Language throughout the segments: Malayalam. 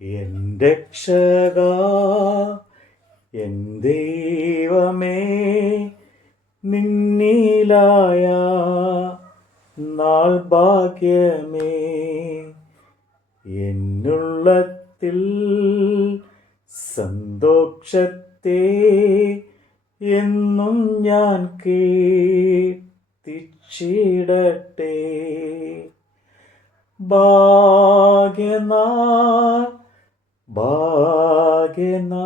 എൻ രക്ഷകാ, എൻ ദൈവമേ, നിന്നിലായ നാൾ ഭാഗ്യമേ. എന്നുള്ളത്തിൽ സന്തോഷത്തെ എന്നും ഞാൻ കീർത്തിച്ചിടട്ടെ. ഭാഗ്യനാൾ ഭാഗ്യനാൾ,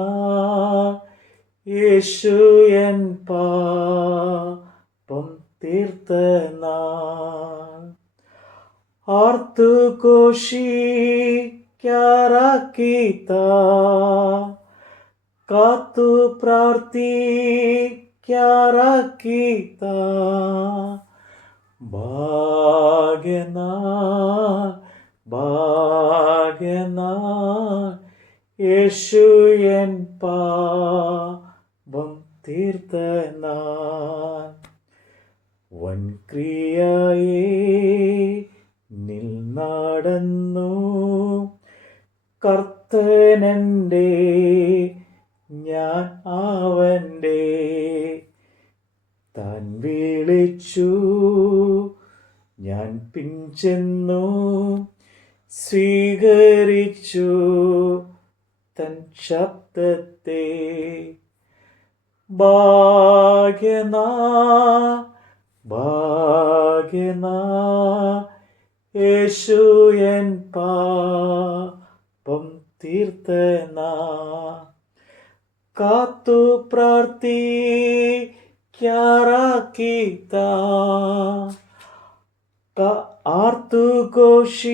യേശു എൻ പാപം തീർത്ത നാൾ. ആർത്തു ഘോഷിക്കാറാക്കിത്ത കാത്തു പ്രാർത്ഥിക്കാറാക്കിത്ത ഭാഗ്യനാൾ ഭാഗ്യനാൾ, യേശു എൻ പാപം തീർത്ത നാൾ. വൻക്രിയയെ നിൽ നടന്നു കർത്തനൻ്റെ, ഞാൻ അവൻ്റെ. താൻ വിളിച്ചു, ഞാൻ പിൻചെന്നു, സ്വീകരിച്ചു തൻ ശബ്ദത്തെ. ഭാഗ്യനാൾ ഭാഗ്യനാൾ, യേശു എൻ പാപം തീർത്ത നാൾ. കാത്തു പ്രാർത്ഥിക്കാറാക്കിത്ത ആർത്തു ഘോഷിക്കാറാക്കിത്ത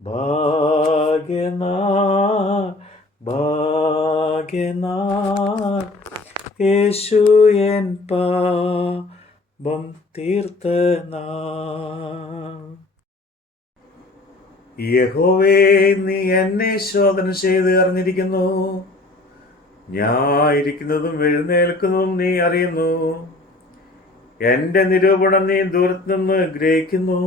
ഭാഗ്യനാൾ ഭാഗ്യനാൾ, യേശു എൻ പാപം തീർത്ത നാൾ. യഹോവേ, നീ എന്നെ ശോധന ചെയ്ത് അറിഞ്ഞിരിക്കുന്നു. ഞാൻ ഇരിക്കുന്നതും എഴുന്നേൽക്കുന്നതും നീ അറിയുന്നു. എന്റെ നിരൂപണം നീ ദൂരത്തു നിന്ന് ഗ്രഹിക്കുന്നു.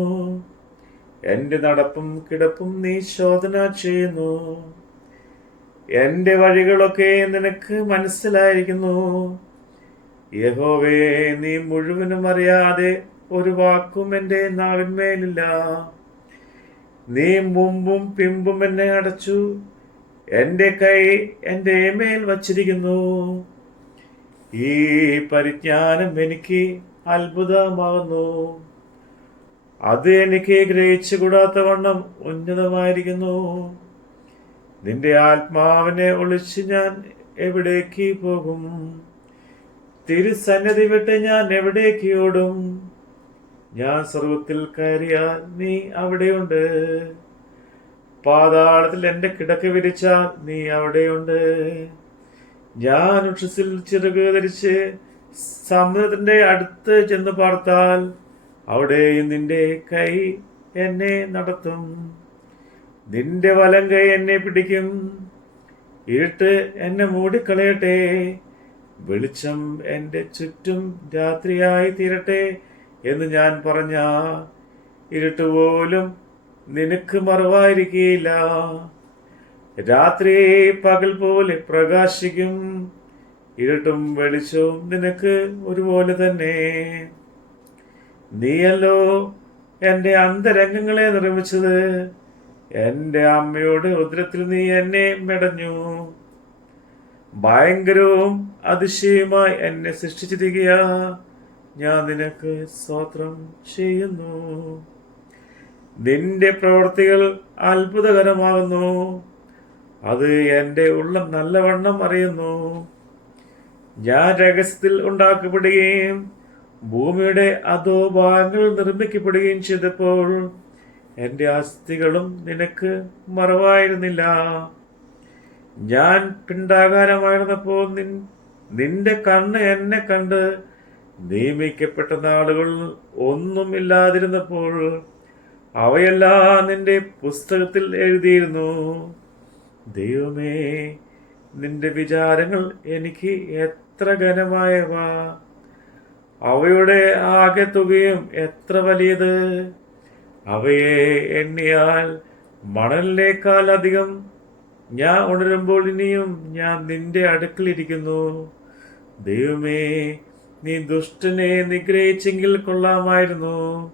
എന്റെ നടപ്പും കിടപ്പും നീ ശോധന ചെയ്യുന്നു. എന്റെ വഴികളൊക്കെ നിനക്ക് മനസ്സിലായിരിക്കുന്നു. യഹോവേ, നീ മുഴുവനും അറിയാതെ ഒരു വാക്കും എന്റെ നാവിന്മേലില്ല. നീ മുമ്പും പിമ്പും എന്നെ അടച്ചു. എന്റെ കൈ എന്റെ മേൽ വച്ചിരിക്കുന്നു. ഈ പരിജ്ഞാനം എനിക്ക് അത്ഭുതമാകുന്നു. അത് എനിക്ക് ഗ്രഹിച്ചുകൂടാത്ത വണ്ണം ഉന്നതമായിരിക്കുന്നു. നിന്റെ ആത്മാവിനെ ഒളിച്ച് ഞാൻ എവിടേക്ക് പോകും? തിരുസന്നിധി വിട്ട് ഞാൻ എവിടേക്ക് ഓടും? ഞാൻ സ്വർഗ്ഗത്തിൽ കയറിയാൽ നീ അവിടെയുണ്ട്. പാതാളത്തിൽ എന്റെ കിടക്ക വിരിച്ചാൽ നീ അവിടെയുണ്ട്. ഞാൻ ഉഷസ്സിൽ ചിറക് ധരിച്ച് സമുദ്രത്തിന്റെ അടുത്ത് ചെന്ന് പാർത്താൽ അവിടെയും നിന്റെ കൈ എന്നെ നടത്തും. നിന്റെ വലം കൈ എന്നെ പിടിക്കും. ഇരുട്ട് എന്നെ മൂടിക്കളയട്ടെ. വെളിച്ചം എന്റെ ചുറ്റും രാത്രിയായി തീരട്ടെ എന്ന് ഞാൻ പറഞ്ഞ ഇരുട്ട് പോലും നിനക്ക് മറവായിരിക്കില്ല. രാത്രി പകൽ പോലെ പ്രകാശിക്കും. ഇരുട്ടും വെളിച്ചവും നിനക്ക് ഒരുപോലെ തന്നെ. നീയല്ലോ എന്റെ അന്തരംഗങ്ങളെ നിർമ്മിച്ചത്. എന്റെ അമ്മയുടെ ഉദരത്തിൽ നീ എന്നെ മെടഞ്ഞു. ഭയങ്കരവും അതിശയവുമായി എന്നെ സൃഷ്ടിച്ചിരിക്കുക. ഞാൻ നിനക്ക് സ്തോത്രം ചെയ്യുന്നു. നിന്റെ പ്രവൃത്തികൾ അത്ഭുതകരമാകുന്നു. അത് എന്റെ ഉള്ളം നല്ലവണ്ണം അറിയുന്നു. ഞാൻ രഹസ്യത്തിൽ ഉണ്ടാക്കപ്പെടുകയും ഭൂമിയുടെ അധോഭാഗങ്ങൾ നിർമ്മിക്കപ്പെടുകയും ചെയ്തപ്പോൾ എന്റെ അസ്ഥികളും നിനക്ക് മറവായിരുന്നില്ല. ഞാൻ പിണ്ടാകാരമായിരുന്നപ്പോൾ നിന്റെ കണ്ണ് എന്നെ കണ്ട്. നിയമിക്കപ്പെട്ട നാളുകൾ ഒന്നും ഇല്ലാതിരുന്നപ്പോൾ അവയെല്ലാം നിന്റെ പുസ്തകത്തിൽ എഴുതിയിരുന്നു. ദൈവമേ, നിന്റെ വിചാരങ്ങൾ എനിക്ക് എത്ര ഘനമായവ! അവയുടെ ആകെ തുകയും എത്ര വലിയത്! അവയെ എണ്ണിയാൽ മണലിനേക്കാൾ അധികം. ഞാൻ ഉണരുമ്പോൾ ഇനിയും ഞാൻ നിന്റെ അടുക്കലിരിക്കുന്നു. ദൈവമേ, നീ ദുഷ്ടനെ നിഗ്രഹിച്ചെങ്കിൽ കൊള്ളാമായിരുന്നു.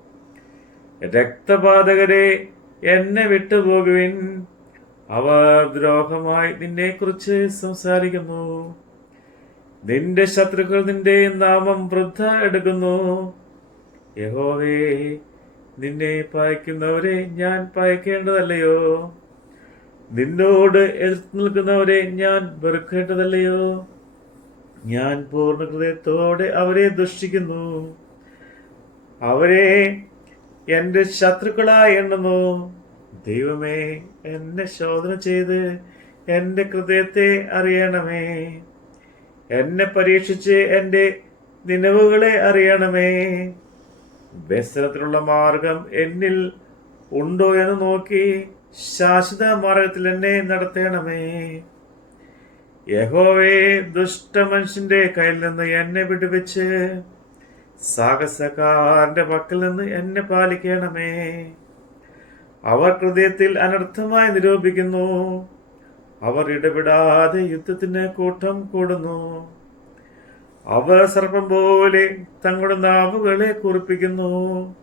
രക്തപാതകരെ, എന്നെ വിട്ടുപോകുവിൻ. അവർ ദ്രോഹമായി നിന്നെക്കുറിച്ച് സംസാരിക്കുന്നു. നിന്റെ ശത്രുക്കൾ നിന്റെ നാമം വൃഥ എടുക്കുന്നു. യഹോവേ, നിന്നെ പായിക്കുന്നവരെ ഞാൻ പായിക്കേണ്ടതല്ലയോ? നിന്നോട് എതിർത്ത് നിൽക്കുന്നവരെ ഞാൻ വെറുക്കേണ്ടതല്ലയോ? ഞാൻ പൂർണ്ണ ഹൃദയത്തോടെ അവരെ ദുഷിക്കുന്നു. അവരെ എന്റെ ശത്രുക്കളായി എണ്ണുന്നു. ദൈവമേ, എന്നെ ശോധന ചെയ്ത് എന്റെ ഹൃദയത്തെ അറിയണമേ. എന്നെ പരീക്ഷിച്ച് എന്റെ നിലവുകളെ അറിയണമേ. വ്യസനത്തിനുള്ള മാർഗം എന്നിൽ ഉണ്ടോ എന്ന് നോക്കി ശാശ്വത മാർഗത്തിൽ എന്നെ നടത്തണമേ. യഹോവേ, ദുഷ്ടമനുഷ്യന്റെ കയ്യിൽ നിന്ന് എന്നെ വിടുവിച്ച് സാഹസക്കാരന്റെ പക്കൽ നിന്ന് എന്നെ പാലിക്കണമേ. അവർ ഹൃദയത്തിൽ അനർത്ഥമായി നിരൂപിക്കുന്നു. അവർ ഇടപെടാതെ യുദ്ധത്തിന് കൂട്ടം കൂടുന്നു. അവർ സർപ്പം പോലെ തങ്ങളുടെ നാവുകളെ കുറിപ്പിക്കുന്നു.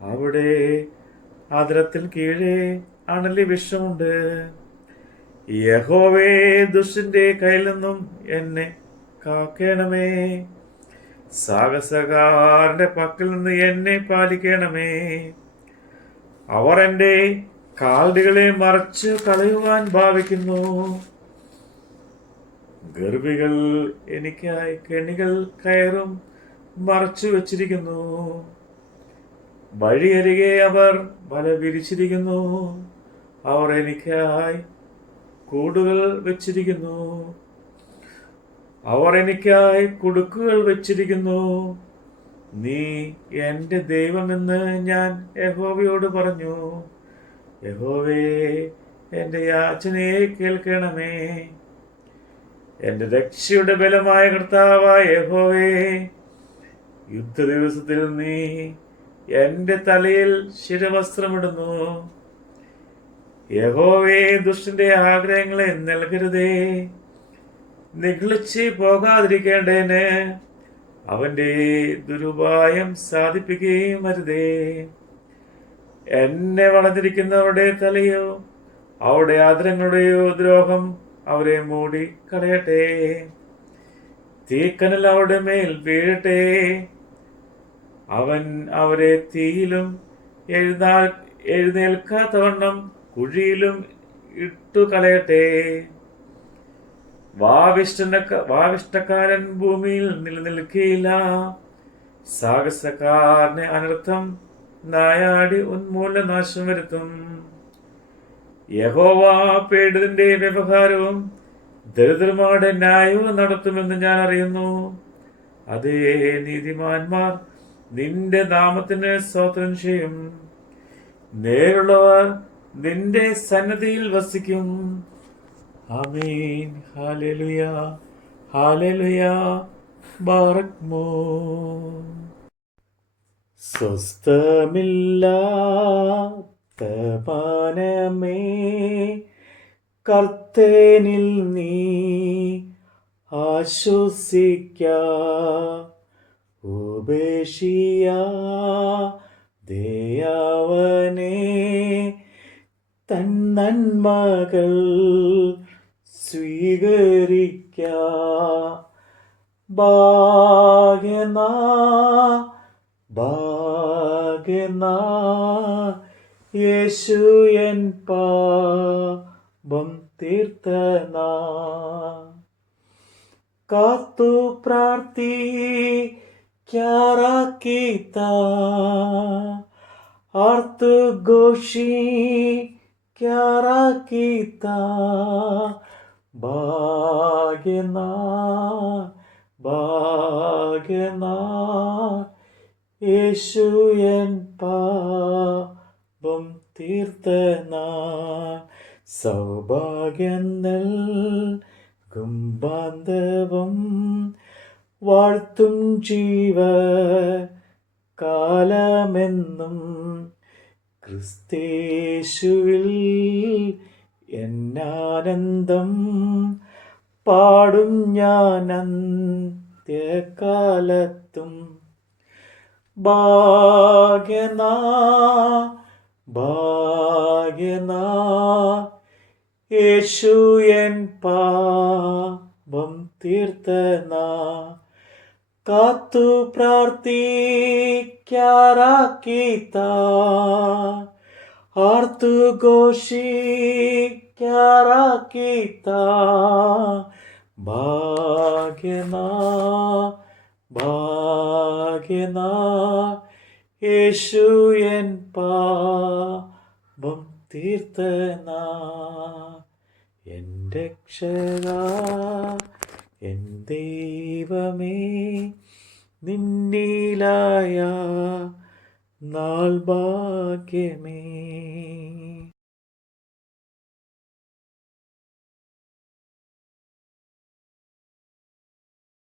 അവിടെ ആദരത്തിൽ കീഴെ അണലി വിഷമുണ്ട്. യഹോവേ, ദുഷ്ടന്റെ കയ്യിൽ നിന്നും എന്നെ കാക്കണമേ. സാഹസക്കാരന്റെ പക്കൽ നിന്ന് എന്നെ പാലിക്കണമേ. അവർ എന്റെ കാൽടികളെ മറച്ചു കളയുവാൻ ഭാവിക്കുന്നു. ഗർഭികൾ എനിക്കായി കെണികൾ കയറും മറച്ചു വച്ചിരിക്കുന്നു. വഴിയരികെ അവർ വല വിരിച്ചിരിക്കുന്നു. അവർ എനിക്കായി കൂടുകൾ വെച്ചിരിക്കുന്നു. അവർ എനിക്കായി കുടുക്കുകൾ വെച്ചിരിക്കുന്നു. നീ എന്റെ ദൈവമെന്ന് ഞാൻ യഹോവയോട് പറഞ്ഞു. യഹോവേ, എന്റെ യാചനയെ കേൾക്കണമേ. എന്റെ രക്ഷയുടെ ബലമായ കർത്താവായ യഹോവേ, യുദ്ധ ദിവസത്തിൽ നീ എന്റെ തലയിൽ ശിരവസ്ത്രമിടുന്നു. യഹോവേ, ദുഷ്ടന്റെ ആഗ്രഹങ്ങളെ നൽകരുതേ. നിഗളിച്ച് പോകാതിരിക്കേണ്ടേന് അവന്റെ ദുരുപായം സാധിപ്പിക്കുകയും വരുതേ. എന്നെ വളർന്നിരിക്കുന്നവരുടെ തലയോ അവരുടെ ആദരങ്ങളുടെയോ ദ്രോഹം അവരെ മൂടി കളയട്ടെ. തീക്കനൽ അവരുടെ മേൽ വീഴട്ടെ. അവൻ അവരെ തീയിലും എഴുന്നേൽക്കാത്തവണ്ണം കുഴിയിലും ഇട്ടു കളയട്ടെ. വാവിഷ്ടക്കാരൻ ഭൂമിയിൽ നിലനിൽക്കുകയില്ല. സാഹസക്കാരന് അനർത്ഥം നായാടി ഉന്മൂലനാശം വരുത്തും. യഹോവ പേടിന്റെ വ്യവഹാരവും ദരിദ്രന്മാരുടെ ന്യായവും നടത്തുമെന്ന് ഞാൻ അറിയുന്നു. അതേ, നീതിമാന്മാർ നിന്റെ നാമത്തിന് സ്തോത്രം ചെയ്യും. നേരുള്ളവർ നിന്റെ സന്നിധിയിൽ വസിക്കും. ആമേൻ. Hallelujah, hallelujah, ബാറക്മോ. സ്വസ്ഥമില്ലാത്ത മനമേ, കർത്തനിൽ നീ ആശ്വസിക്ക. ഉപേക്ഷിയാതെയവനെ തൻ നന്മകൾ സ്വീകരിക്ക. ഭാഗ്യനാ യേശു എൻ പാപം തീർത്തനാ. കാത്തു പ്രാർത്ഥിക്കാറാക്കിത്ത ആർത്തു ഘോഷിക്കാറാക്കിത്ത. ഭാഗ്യനാ യേശു എൻ പാപം തീർത്തനാ. സൗഭാഗ്യം നൽകും ബാന്ധവം വാഴ്ത്തും ജീവ കാലമെന്നും ക്രിസ്തേശുവിൽ എന്നാനന്ദം പാടും ഞാൻ അന്ത്യകാലത്തും. ഭാഗ്യനാ ഭാഗ്യനാ യേശു എൻ പാപം തീർത്തനാ. കാത്തു പ്രാർത്ഥിക്കാറാക്കീതാ, ആർത്തു ഘോഷിക്കാറാക്കീതാ. ഭാഗ്യനാ ഭാഗ്യനാ യേശു എൻ പാപം തീർത്തനാ. എൻ രക്ഷകാ എൻ ദൈവമേ, നിന്നിലായ നാൾ ഭാഗ്യമേ.